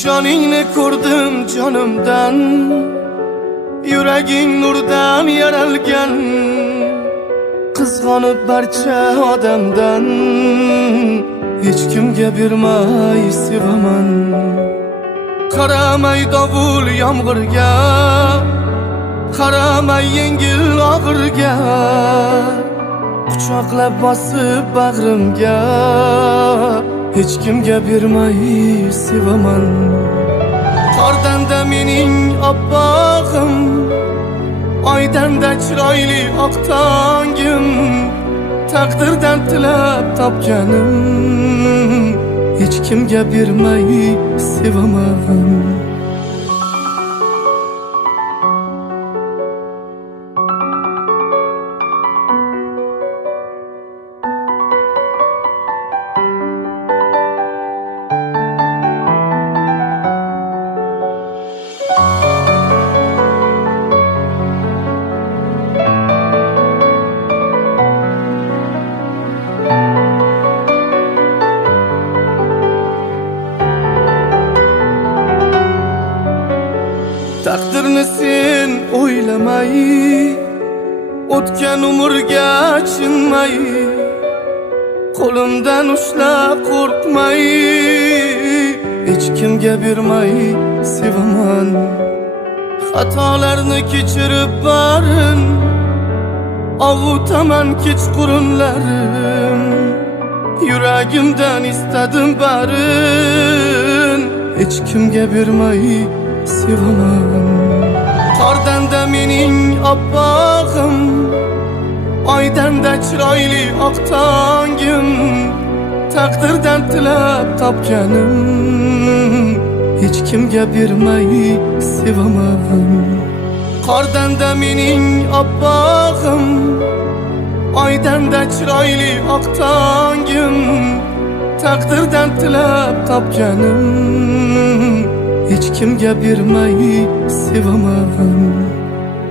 Caningni ko'rdim jonimdan, yuraging nurdan yaralgan. Qizg'onib barcha odamdan, hech kimga bermay sevaman. Qaramay dovul yomg'irga, qaramay yengil og'irga, quchoqlab bosib bag'rimga, hech kimga bermay sevaman. Qordan-da mening oppog'im, oydan-da chiroyli oq tongim, taqdirdan tilab topganim, hech kimga bermay sevaman. Taqdirni sen o'ylamay, o'tgan umrga achinmay, qo'limdan ushlab qo'rqmay, hech kimga bermay sevaman. Xatolarni kechirib barin, ovutaman kechqurunlarim, yuragimdan istadim barin, hech kimga bermay sevaman. Qordan-da mening oppog'im, oydan-da chiroyli oq tongim, taqdirdan tilab topganim, hech kimga bermay sevaman. Qordan-da mening oppog'im, oydan-da chiroyli oq tongim, taqdirdan tilab topganim, hech kimga bermay sevaman.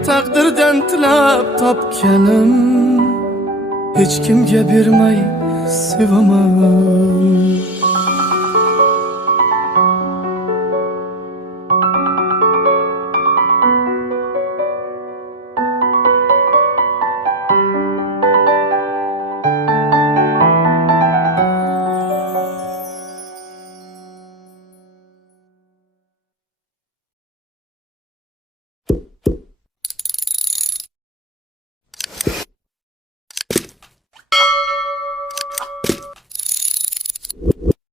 Taqdirdan tilab topganim, hech kimga bermay sevaman.